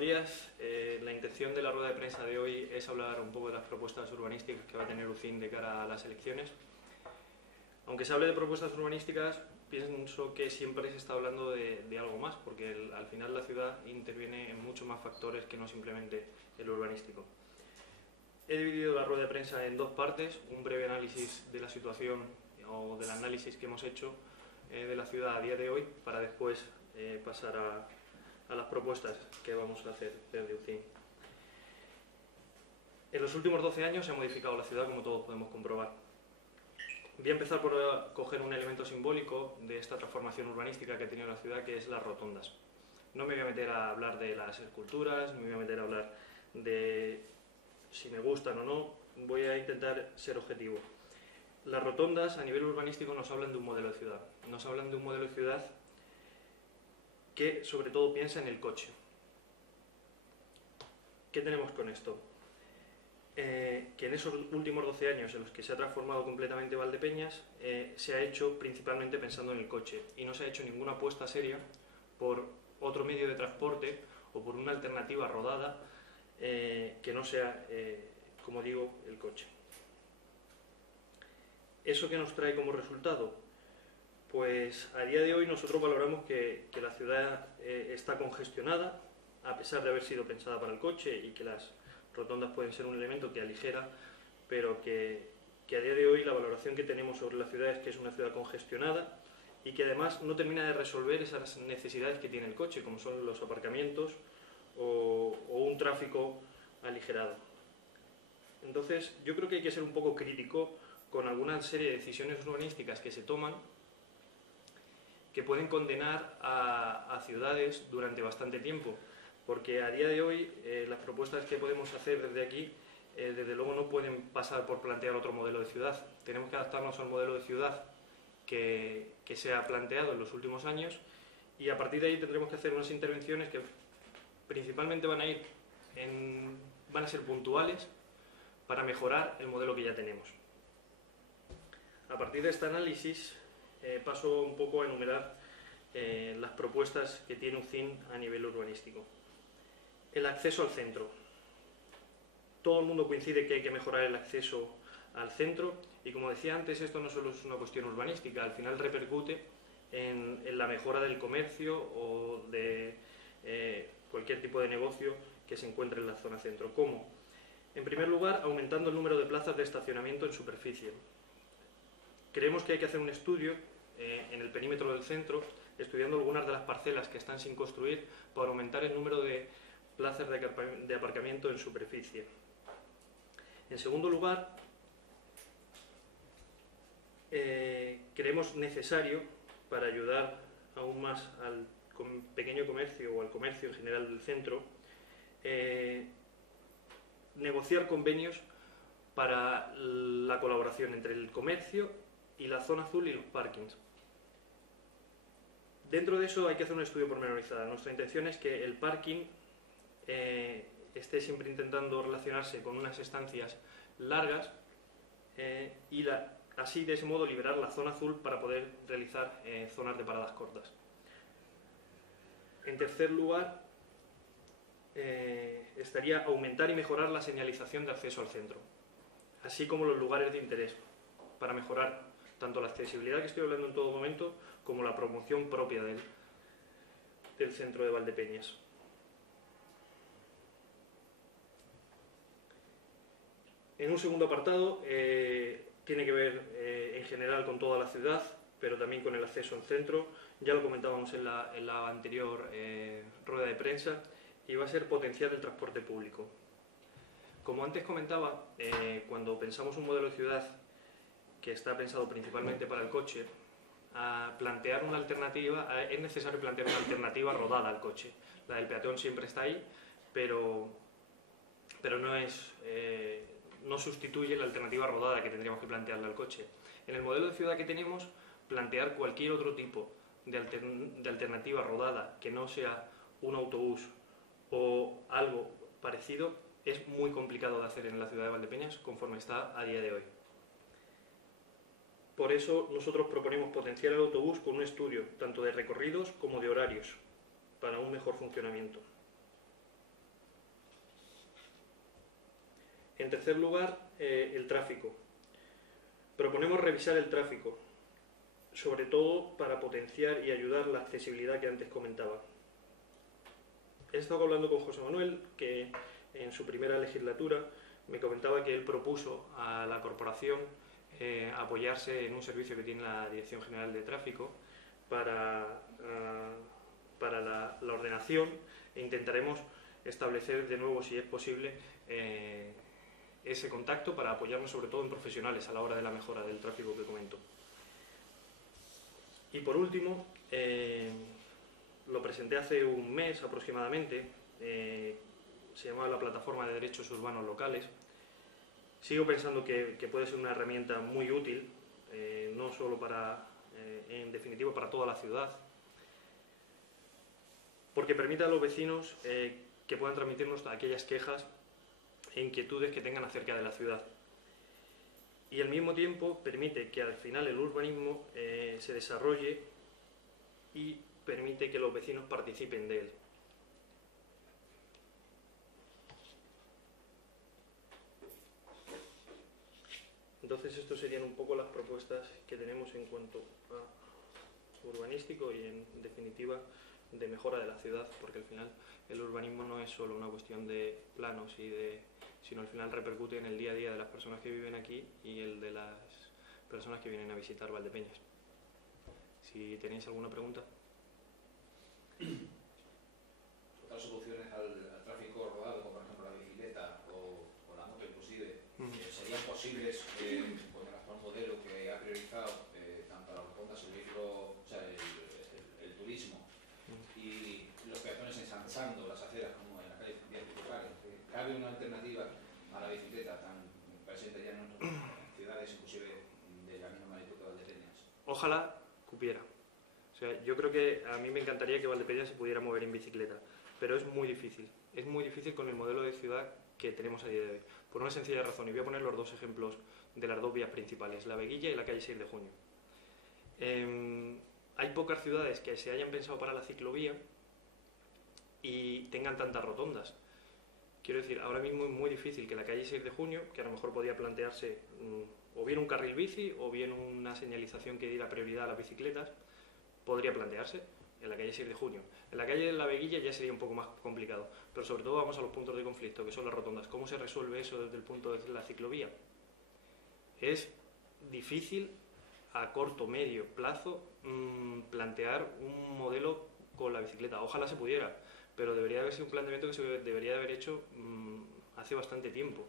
buenos días. La intención de la rueda de prensa de hoy es hablar un poco de las propuestas urbanísticas que va a tener UCIN de cara a las elecciones. Aunque se hable de propuestas urbanísticas, pienso que siempre se está hablando de algo más, porque al final la ciudad interviene en muchos más factores que no simplemente el urbanístico. He dividido la rueda de prensa en dos partes, un breve análisis de la situación o del análisis que hemos hecho de la ciudad a día de hoy, para después pasar a las propuestas que vamos a hacer desde UCIN. En los últimos 12 años se ha modificado la ciudad, como todos podemos comprobar. Voy a empezar por coger un elemento simbólico de esta transformación urbanística que ha tenido la ciudad, que es las rotondas. No me voy a meter a hablar de las esculturas, no me voy a meter a hablar de si me gustan o no, voy a intentar ser objetivo. Las rotondas a nivel urbanístico nos hablan de un modelo de ciudad, nos hablan de un modelo de ciudad que sobre todo piensa en el coche. ¿Qué tenemos con esto? Que en esos últimos 12 años en los que se ha transformado completamente Valdepeñas, se ha hecho principalmente pensando en el coche y no se ha hecho ninguna apuesta seria por otro medio de transporte o por una alternativa rodada que no sea, como digo, el coche. ¿Eso qué nos trae como resultado? Pues a día de hoy nosotros valoramos que la ciudad está congestionada, a pesar de haber sido pensada para el coche, y que las rotondas pueden ser un elemento que aligera, pero que a día de hoy la valoración que tenemos sobre la ciudad es que es una ciudad congestionada y que además no termina de resolver esas necesidades que tiene el coche, como son los aparcamientos o un tráfico aligerado. Entonces, yo creo que hay que ser un poco crítico con alguna serie de decisiones urbanísticas que se toman, que pueden condenar a ciudades durante bastante tiempo, porque a día de hoy las propuestas que podemos hacer desde aquí, desde luego no pueden pasar por plantear otro modelo de ciudad. Tenemos que adaptarnos al modelo de ciudad que se ha planteado en los últimos años, y a partir de ahí tendremos que hacer unas intervenciones que principalmente van a ser puntuales para mejorar el modelo que ya tenemos. A partir de este análisis paso un poco a enumerar las propuestas que tiene UCIN a nivel urbanístico. El acceso al centro. Todo el mundo coincide que hay que mejorar el acceso al centro, y como decía antes, esto no solo es una cuestión urbanística, al final repercute en la mejora del comercio o de cualquier tipo de negocio que se encuentre en la zona centro. ¿Cómo? En primer lugar, aumentando el número de plazas de estacionamiento en superficie. Creemos que hay que hacer un estudio en el perímetro del centro, estudiando algunas de las parcelas que están sin construir, para aumentar el número de plazas de aparcamiento en superficie. En segundo lugar, creemos necesario, para ayudar aún más al pequeño comercio o al comercio en general del centro, negociar convenios para la colaboración entre el comercio y la zona azul y los parkings. Dentro de eso hay que hacer un estudio pormenorizado. Nuestra intención es que el parking esté siempre intentando relacionarse con unas estancias largas y así de ese modo liberar la zona azul para poder realizar zonas de paradas cortas. En tercer lugar, estaría aumentar y mejorar la señalización de acceso al centro, así como los lugares de interés, para mejorar tanto la accesibilidad que estoy hablando en todo momento, como la promoción propia del centro de Valdepeñas. En un segundo apartado, tiene que ver en general con toda la ciudad, pero también con el acceso al centro. Ya lo comentábamos en la anterior rueda de prensa, y va a ser potenciar el transporte público. Como antes comentaba, cuando pensamos un modelo de ciudad que está pensado principalmente para el coche, plantear una alternativa, es necesario plantear una alternativa rodada al coche. La del peatón siempre está ahí, pero no sustituye la alternativa rodada que tendríamos que plantearle al coche. En el modelo de ciudad que tenemos, plantear cualquier otro tipo de alternativa rodada que no sea un autobús o algo parecido es muy complicado de hacer en la ciudad de Valdepeñas conforme está a día de hoy. Por eso nosotros proponemos potenciar el autobús con un estudio tanto de recorridos como de horarios para un mejor funcionamiento. En tercer lugar, el tráfico. Proponemos revisar el tráfico, sobre todo para potenciar y ayudar la accesibilidad que antes comentaba. He estado hablando con José Manuel, que en su primera legislatura me comentaba que él propuso a la corporación apoyarse en un servicio que tiene la Dirección General de Tráfico para la ordenación, e intentaremos establecer de nuevo, si es posible, ese contacto para apoyarnos sobre todo en profesionales a la hora de la mejora del tráfico que comento. Y por último, lo presenté hace un mes aproximadamente, se llamaba la Plataforma de Derechos Urbanos Locales. Sigo pensando que puede ser una herramienta muy útil, no solo en definitiva para toda la ciudad, porque permite a los vecinos que puedan transmitirnos aquellas quejas e inquietudes que tengan acerca de la ciudad. Y al mismo tiempo permite que al final el urbanismo se desarrolle y permite que los vecinos participen de él. Entonces, estas serían un poco las propuestas que tenemos en cuanto a urbanístico y, en definitiva, de mejora de la ciudad, porque al final el urbanismo no es solo una cuestión de planos sino al final repercute en el día a día de las personas que viven aquí y el de las personas que vienen a visitar Valdepeñas. Si tenéis alguna pregunta. Otras soluciones al tráfico rodado, como por ejemplo la bicicleta o la moto inclusive, ¿serían posibles con el actual modelo que ha priorizado tanto las rotondas, el vehículo, o sea, el turismo y los peatones ensanchando las aceras como en la calle Vías Principales? ¿Cabe una alternativa a la bicicleta tan presente ya en otras ciudades, inclusive de la misma magnitud que Valdepeñas? Ojalá cupiera. O sea, yo creo que a mí me encantaría que Valdepeñas se pudiera mover en bicicleta, pero es muy difícil. Es muy difícil con el modelo de ciudad que tenemos a día de hoy. Por una sencilla razón, y voy a poner los dos ejemplos de las dos vías principales, la Veguilla y la calle 6 de Junio. Hay pocas ciudades que se hayan pensado para la ciclovía y tengan tantas rotondas. Quiero decir, ahora mismo es muy difícil que la calle 6 de Junio, que a lo mejor podía plantearse o bien un carril bici o bien una señalización que diera prioridad a las bicicletas, podría plantearse en la calle 6 de Junio. En la calle de la Veguilla ya sería un poco más complicado, pero sobre todo vamos a los puntos de conflicto, que son las rotondas. ¿Cómo se resuelve eso desde el punto de la ciclovía? Es difícil a corto, medio plazo plantear un modelo con la bicicleta. Ojalá se pudiera, pero debería haber sido un planteamiento que se debería de haber hecho hace bastante tiempo.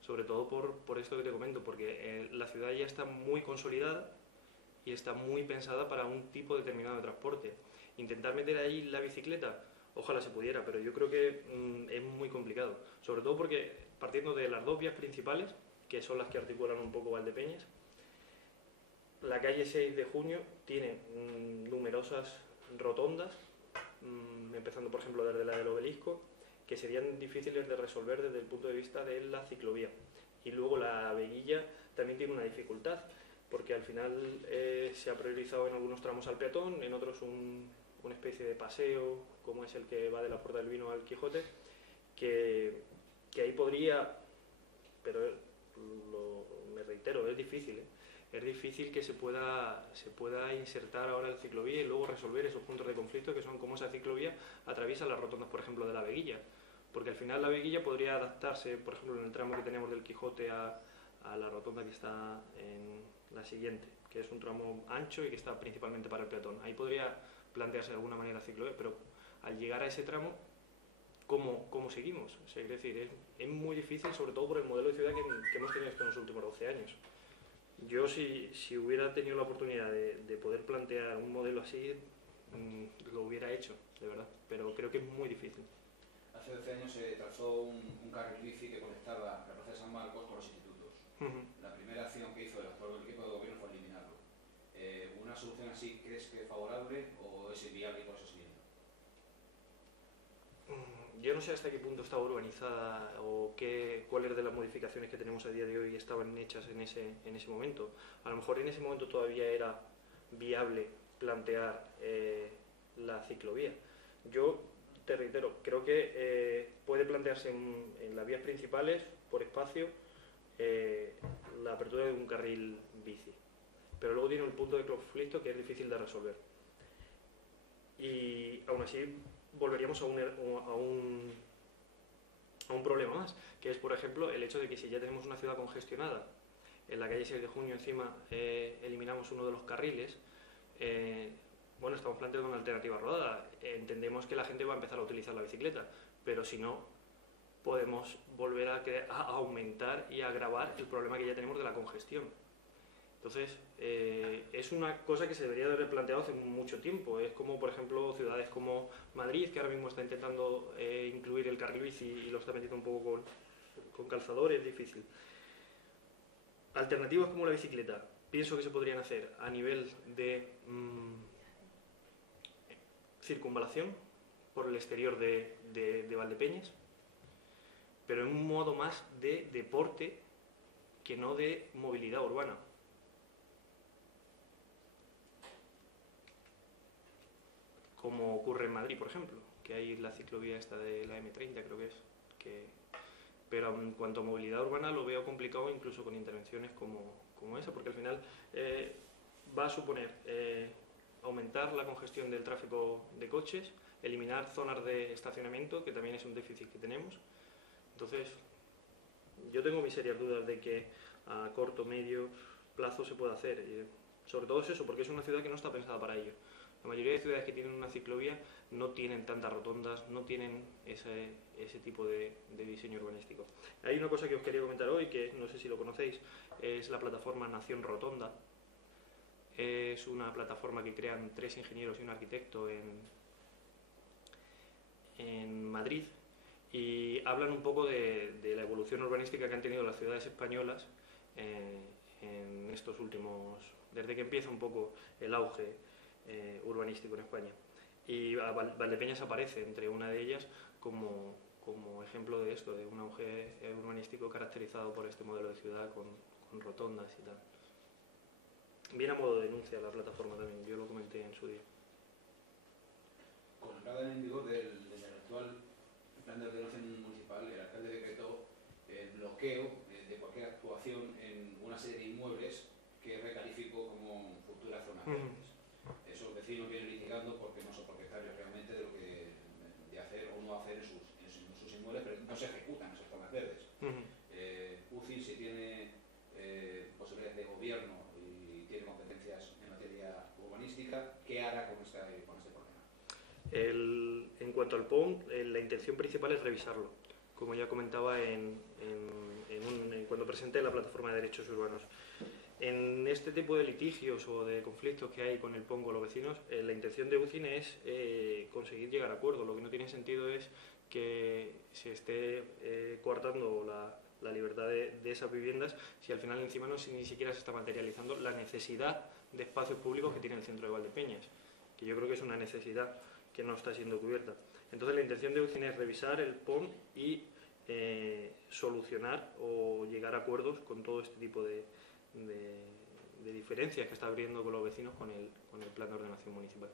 Sobre todo por esto que te comento, porque la ciudad ya está muy consolidada y está muy pensada para un tipo determinado de transporte. Intentar meter ahí la bicicleta, ojalá se pudiera, pero yo creo que es muy complicado. Sobre todo porque, partiendo de las dos vías principales, que son las que articulan un poco Valdepeñas, la calle 6 de Junio tiene numerosas rotondas, empezando por ejemplo desde la del Obelisco, que serían difíciles de resolver desde el punto de vista de la ciclovía. Y luego la Veguilla también tiene una dificultad, porque al final se ha priorizado en algunos tramos al peatón, en otros una especie de paseo, como es el que va de la Puerta del Vino al Quijote, que ahí podría, pero me reitero, es difícil, es difícil que se pueda insertar ahora la ciclovía y luego resolver esos puntos de conflicto que son como esa ciclovía atraviesa las rotondas, por ejemplo, de la Veguilla, porque al final la Veguilla podría adaptarse, por ejemplo, en el tramo que tenemos del Quijote a la rotonda que está en la siguiente, que es un tramo ancho y que está principalmente para el peatón. Ahí podría plantearse de alguna manera la ciclovía, pero al llegar a ese tramo, ¿cómo seguimos? O sea, es decir, es muy difícil, sobre todo por el modelo de ciudad que hemos tenido en los últimos 12 años. Yo, si hubiera tenido la oportunidad de poder plantear un modelo así, lo hubiera hecho, de verdad, pero creo que es muy difícil. Hace 12 años se trazó un carril bici que conectaba la Plaza de San Marcos con los institutos. La primera acción que hizo el actual equipo de gobierno fue eliminarlo. ¿Una solución así crees que es favorable o es inviable y por eso se elimina? Yo no sé hasta qué punto estaba urbanizada o cuáles de las modificaciones que tenemos a día de hoy estaban hechas en ese momento. A lo mejor en ese momento todavía era viable plantear la ciclovía. Yo te reitero, creo que puede plantearse en las vías principales por espacio la apertura de un carril bici. Pero luego tiene un punto de conflicto que es difícil de resolver. Y aún así volveríamos a un problema más, que es, por ejemplo, el hecho de que si ya tenemos una ciudad congestionada, en la calle 6 de Junio encima eliminamos uno de los carriles, bueno, estamos planteando una alternativa rodada. Entendemos que la gente va a empezar a utilizar la bicicleta, pero si no, podemos volver a aumentar y agravar el problema que ya tenemos de la congestión. Entonces, es una cosa que se debería de haber planteado hace mucho tiempo. Es como, por ejemplo, ciudades como Madrid, que ahora mismo está intentando incluir el carril bici y lo está metiendo un poco con calzador, es difícil. Alternativas como la bicicleta, pienso que se podrían hacer a nivel de circunvalación por el exterior de Valdepeñas, pero en un modo más de deporte que no de movilidad urbana. Como ocurre en Madrid, por ejemplo, que hay la ciclovía esta de la M30, creo que es, pero en cuanto a movilidad urbana lo veo complicado incluso con intervenciones como esa, porque al final va a suponer aumentar la congestión del tráfico de coches, eliminar zonas de estacionamiento, que también es un déficit que tenemos. Entonces, yo tengo mis serias dudas de que a corto, medio plazo se pueda hacer. Y sobre todo es eso, porque es una ciudad que no está pensada para ello. La mayoría de ciudades que tienen una ciclovía no tienen tantas rotondas, no tienen ese tipo de diseño urbanístico. Hay una cosa que os quería comentar hoy, que no sé si lo conocéis, es la plataforma Nación Rotonda. Es una plataforma que crean 3 ingenieros y un arquitecto en Madrid, y hablan un poco de la evolución urbanística que han tenido las ciudades españolas en estos últimos, desde que empieza un poco el auge urbanístico en España. Y Valdepeñas aparece entre una de ellas como ejemplo de esto, de un auge urbanístico caracterizado por este modelo de ciudad con rotondas y tal. Viene a modo de denuncia la plataforma también, yo lo comenté en su día. Con la entrada en vigor del actual plan de ordenación municipal, el alcalde decretó el bloqueo de cualquier actuación en una serie de inmuebles que recalificó como futuras zonas verdes. Esos vecinos vienen litigando porque no son propietarios realmente de lo que de hacer o no hacer en sus inmuebles, pero no se ejecutan esas zonas verdes. UCI, si tiene posibilidades de gobierno y tiene competencias en materia urbanística, ¿qué hará con este problema? En cuanto al PON, la intención principal es revisarlo, como ya comentaba cuando presenté la plataforma de derechos urbanos. En este tipo de litigios o de conflictos que hay con el PON con los vecinos, la intención de UCINE es conseguir llegar a acuerdos. Lo que no tiene sentido es que se esté coartando la libertad de esas viviendas si al final encima ni siquiera se está materializando la necesidad de espacios públicos que tiene el centro de Valdepeñas, que yo creo que es una necesidad que no está siendo cubierta. Entonces la intención de UCINE es revisar el PON y solucionar o llegar a acuerdos con todo este tipo de diferencias que está abriendo con los vecinos con el plan de ordenación municipal.